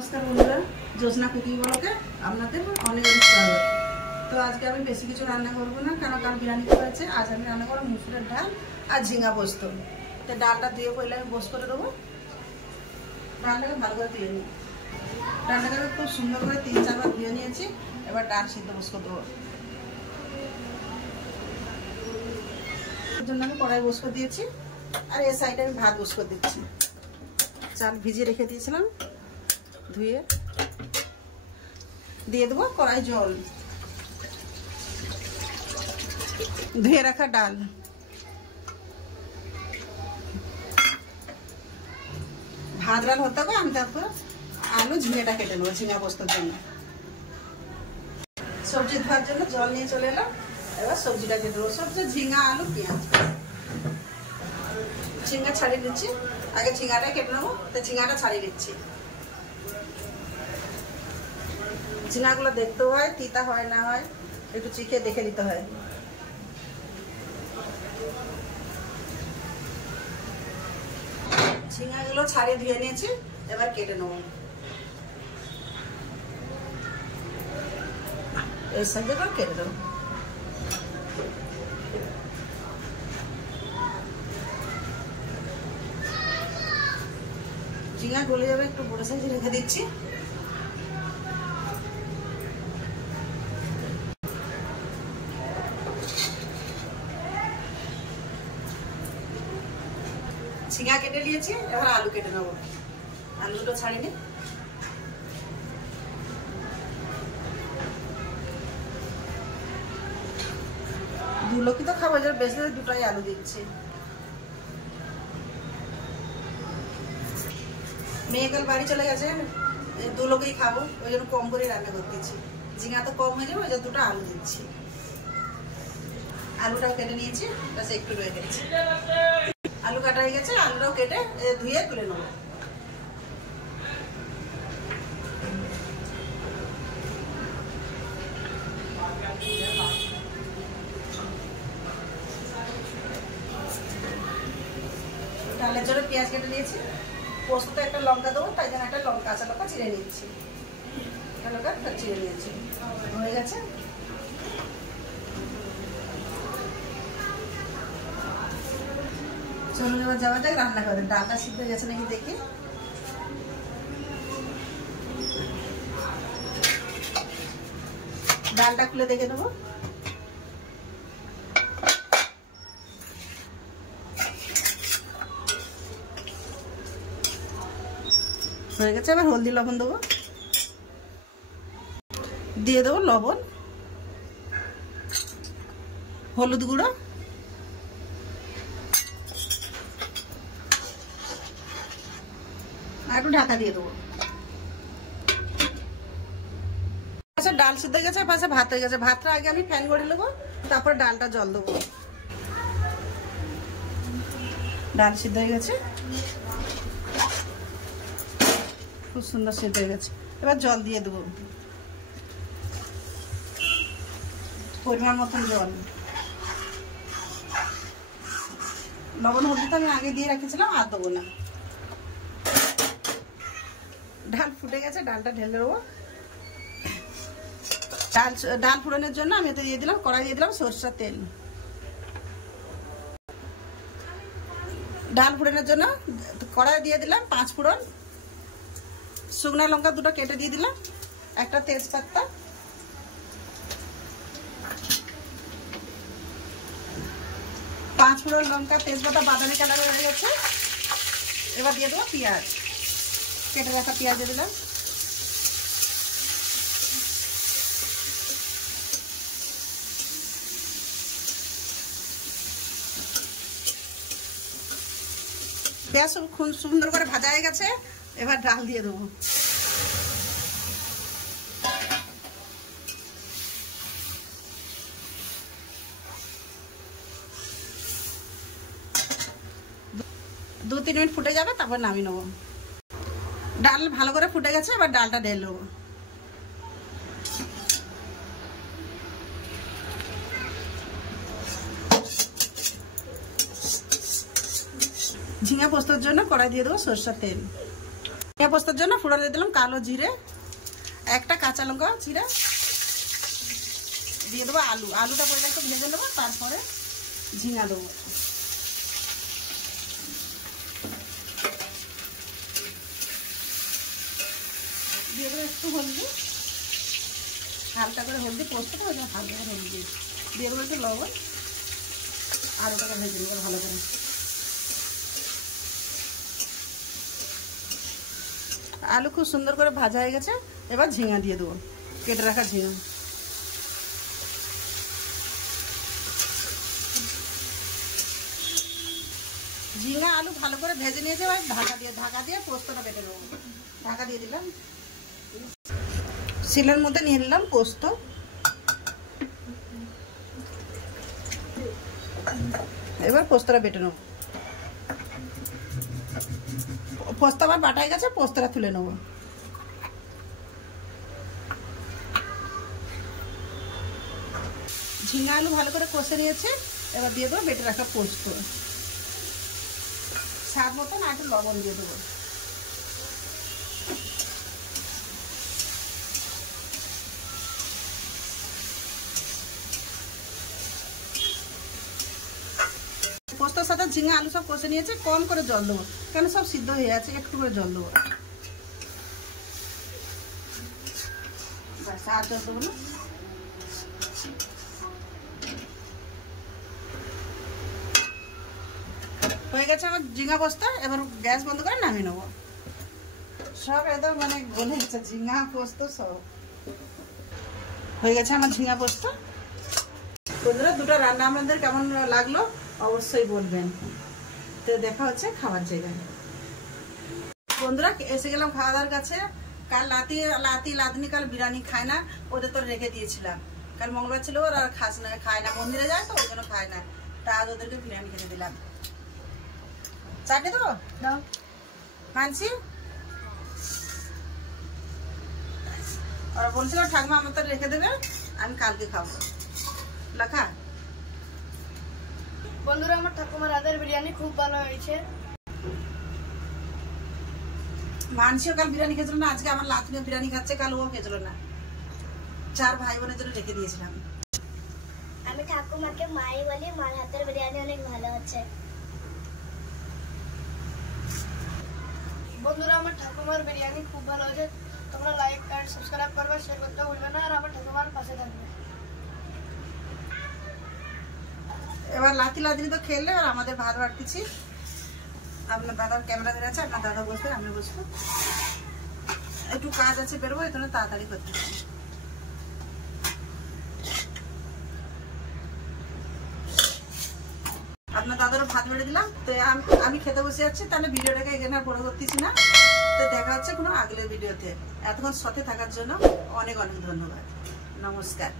नमस्कार बंधुरा ज्योत्ना कुकिंग ब्लगे আপনাদের অনেক অনেক স্বাগত। তো আজকে আমি বেশি কিছু রান্না করব না, কারণ কাল বিরিয়ানি করেছে। আজ আমি রান্না করব মুসুরের ডাল আর ঝিঙা পোস্ত। তো ডালটা দিয়ে পয়লা আমি বস করে দেবো। ডালটাকে ভালো করে ধুয়ে নিই। ডালটাকে খুব সুন্দর করে 3-4 বার ধুয়ে নিয়েছি। এবার ডাল সিদ্ধ বস করে দেবো। এর জন্য আমি কড়াই বস করে দিয়েছি, আর এই সাইডে আমি ভাত বস করে দিচ্ছি। চাল ভিজিয়ে রেখে দিয়েছিলাম, ধুয়ে দিয়ে দেবো কড়াই জল, ধুয়ে রাখা ডাল, ভাত ডাল হতে হবে। আমি তারপর আলু ঝিঙেটা কেটে নেবো ঝিঙা পোস্তর জন্য। সবজি ধোয়ার জন্য জল নিয়ে চলে এলাম। এবার সবজিটা কেটে দেবো। সবজি ঝিঙা, আলু, পেঁয়াজ। ঝিঙা ছাড়িয়ে দিচ্ছি, আগে ঝিঙাটাই কেটে নেবো। তো ঝিঙাটা ছাড়িয়ে দিচ্ছি। ঝিঙাগুলো দেখতে হয়, তিতা হয় না হয় একটু চিখে দেখে নিতে হয়। ঝিঙাগুলো ছাড়িয়ে ধুয়ে নিয়েছি, এবার কেটে নেব। এই সাইজে করে কেটে দেবো। ঝিঙা গলে যাবে, একটু বড় সাইজে রেখে দিচ্ছি। ঝিঙা কেটে নিয়েছি, এবার আলু কেটে নেবো। আলুটা ছাড়িয়ে নি। দু লোকই তো খাবো, বেশি দুটাই আলু দিচ্ছি। মেয়ে কাল বাড়ি চলে গেছে, দু লোকেই খাবো, ওই জন্য কম করে রান্না করতেছি। ঝিঙা তো কম হয়ে যাবে, ওই জন্য দুটো আলু দিচ্ছি। আলুটাও কেটে নিয়েছি, বাস একটু রয়ে গেছে। আলু কাটা হয়ে গেছে, আলুটাও কেটে ধুয়ে তুলে নেবো। ডালের জন্য পেঁয়াজ কেটে নিয়েছি। পোস্ততে একটা লঙ্কা দেবো, তাই জন্য একটা কাঁচা লঙ্কা চিড়ে নিয়েছি। লঙ্কা চিড়ে নিয়েছি, হয়ে গেছে। চলুন এবার যাওয়া যাক রান্না করে। ডালটা সিদ্ধ হয়ে গেছে নাকি দেখি। ডালটা খুলে দেখে নেবো। হয়ে গেছে। এবার হলদি লবণ দেবো, দিয়ে দেবো লবণ, হলুদ গুঁড়ো, আর একটু ঢাকা দিয়ে দেবো। আচ্ছা, ডাল সিদ্ধ হয়ে গেছে, পাশে ভাত হয়ে গেছে। ভাতটা আগে আমি ফ্যান করে নেবো, তারপর ডালটা জল দেবো। ডাল সিদ্ধ হয়ে গেছে, খুব সুন্দর সিদ্ধ হয়ে গেছে। এবার জল দিয়ে দেবো, পরিমাণ মতন জল। লবণ হলদি তো আমি আগে দিয়ে রেখেছিলাম, আর দেবো না। ডাল ফুটে গেছে, ডালটা ঢেলে দেবো। ডাল ফোড়নের জন্য আমি এতে দিয়ে দিলাম, কড়াই দিয়ে দিলাম সরষের তেল। ডাল ফোড়নের জন্য কড়াই দিয়ে দিলাম 5 ফোড়ন, শুকনো লঙ্কা 2টা কেটে দিয়ে দিলাম, একটা তেজপাতা, 5 ফোড়ন লঙ্কা তেজপাতা বাদামি কালার হয়ে গেছে। এবার দিয়ে দেবো পেঁয়াজ, কেটে রাখা পেঁয়াজ দিয়ে দিলাম। পেঁয়াজ খুব সুন্দর করে ভাজা হয়ে গেছে, এবার ডাল দিয়ে দেবো। দু 3 মিনিট ফুটে যাবে, তারপর নামিয়ে নেবো। ডাল ভালো করে ফুটে গেছে, এবার ডালটা ঢেলে নেবো। ঝিঙা পোস্তর জন্য কড়াই দিয়ে দেবো সরষের তেল। পোস্তার জন্য ফোড়ন দিয়ে দিলাম কালো জিরে, একটা কাঁচা লঙ্কা চিরা, দিয়ে দেবো আলু। আলুটা পরে একটু ভেজে নেবো, তারপরে ঝিঙা দেবো। দিয়ে দেবো একটু হলদি, হালকা করে হলদি, পোস্ত করে হালকা করে হলদি দিয়ে দেবো, একটু লবণ, আর ওটাকে ভেজে নেবো ভালো করে। আলু খুব সুন্দর করে ভাজা হয়ে গেছে, এবার ঝিঙা দিয়ে দেবো, কেটে রাখা ঝিঙা। ঝিঙা আলু ভালো করে ভেজে নিয়েছে, এবার ঢাকা দিয়ে পোস্তটা বেটে নেবো। ঢাকা দিয়ে দিলাম, শিলের মধ্যে নিয়ে নিলাম পোস্ত। এবার পোস্তটা বেটে নেবো। পোস্ত আবার বাটা হয়ে গেছে, পোস্তটা তুলে নেবো। ঝিঙা আলু ভালো করে কষে নিয়েছে, এবার দিয়ে দেবো বেটে রাখা পোস্ত। স্বাদ মতন একটু লবণ দিয়ে দেবো। পোস্তর সাথে ঝিঙা আলু সব কষে নিয়েছে, কম করে জল দেবো, কেন সব সিদ্ধ হয়ে আছে, একটু করে জল দেবো। ব্যাস, আর জল দেবো না। হয়ে গেছে আমার ঝিঙা পোস্ত, এবার গ্যাস বন্ধ করে নামিয়ে নেবো। সব একদম মানে গলে গেছে, ঝিঙা পোস্ত সব হয়ে গেছে আমার ঝিঙা পোস্ত। বন্ধুরা, দুটো রান্না আপনাদের কেমন লাগলো অবশ্যই বলবেন। তো দেখা হচ্ছে খাবার জায়গায়। বন্ধুরা, এসে গেলাম খাওয়া দাওয়ার কাছে। কাল লাতনি কাল বিরিয়ানি খায় না, ওদের তো রেখে দিয়েছিলাম। কাল মঙ্গলবার ছিল, ওরা খায় না, মন্দিরে যায় তো ওই জন্য খায় না। তা আজ ওদেরকে বিরিয়ানি খেতে দিলাম। চাটনি তো দাও, মানছি। ওরা বলছিল ঠাকুমা আমার তো রেখে দেবে, আমি কালকে খাবো। লেখা বন্ধুরা, আমার ঠাকুমার হাতের বিরিয়ানি খুব ভালো হয়েছে। মানসিও কাল বিরিয়ানি খেয়েছিল না, আজকে আমার লাতনিও বিরিয়ানি খাচ্ছে, কাল ও খেয়েছিল না। 4 ভাই বোনের জন্য রেখে দিয়েছিলাম। আমি ঠাকুমাকে মাই বলি, মার হাতের বিরিয়ানি অনেক ভালো হচ্ছে। বন্ধুরা, আমার ঠাকুমার বিরিয়ানি খুব ভালো হয়েছে। তোমরা লাইক আর সাবস্ক্রাইব করবে, শেয়ার করতে ভুলবে না, আর আমার ঠাকুমার পাশে থাকবে। এবার লাতনি তো খেললে, আর আমাদের ভাত বাড়তেছি। আপনার দাদার ক্যামেরা ধরে আছে, আপনার দাদা বসবে, আমি বসবো। একটু কাজ আছে, বেরোবো, এই জন্য তাড়াতাড়ি করতেছি। আপনার দাদারও ভাত বেড়ে দিলাম। তো আমি খেতে বসে যাচ্ছি, তাহলে ভিডিওটাকে এখানে আর বড় করতেছি না। তো দেখা হচ্ছে কোনো আগলের ভিডিওতে। এতক্ষণ সাথে থাকার জন্য অনেক অনেক ধন্যবাদ। নমস্কার।